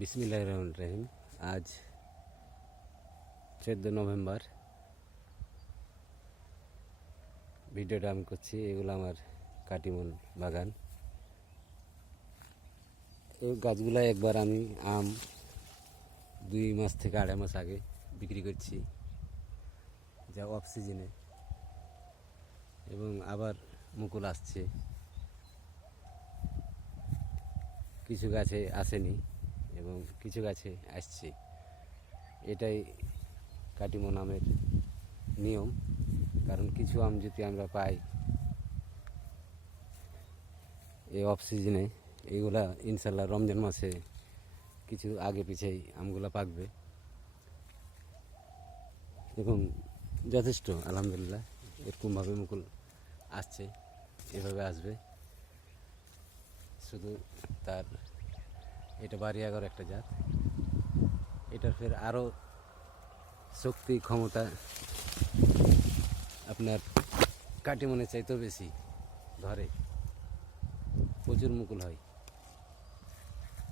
বিসমিল্লাহির রহমানির রহিম। আজ 14 নভেম্বর। ভিডিওটা আমি করছি, এগুলো আমার কাটিমন বাগান। এই গাছগুলো একবার আমি আম 2 মাস থেকে 2.5 মাস আগে বিক্রি করছি, যা অফ সিজনে, এবং আবার মুকুল আসছে। কিছু গাছে আসেনি এবং কিছু গাছে আসছে। এটাই কাটিমন আমের নিয়ম। কারণ কিছু আম যদি আমরা পাই এই অফ সিজনে, এইগুলা ইনশাল্লাহ রমজান মাসে কিছু আগে পিছেই আমগুলো পাকবে এবং যথেষ্ট আলহামদুলিল্লাহ এরকমভাবে মুকুল আসছে, এভাবে আসবে। শুধু তার এটা বাড়িয়াগর একটা জাত, এটার ফের আরও শক্তি ক্ষমতা আপনার কাটিমনের চাইতেও বেশি ধরে, প্রচুর মুকুল হয়।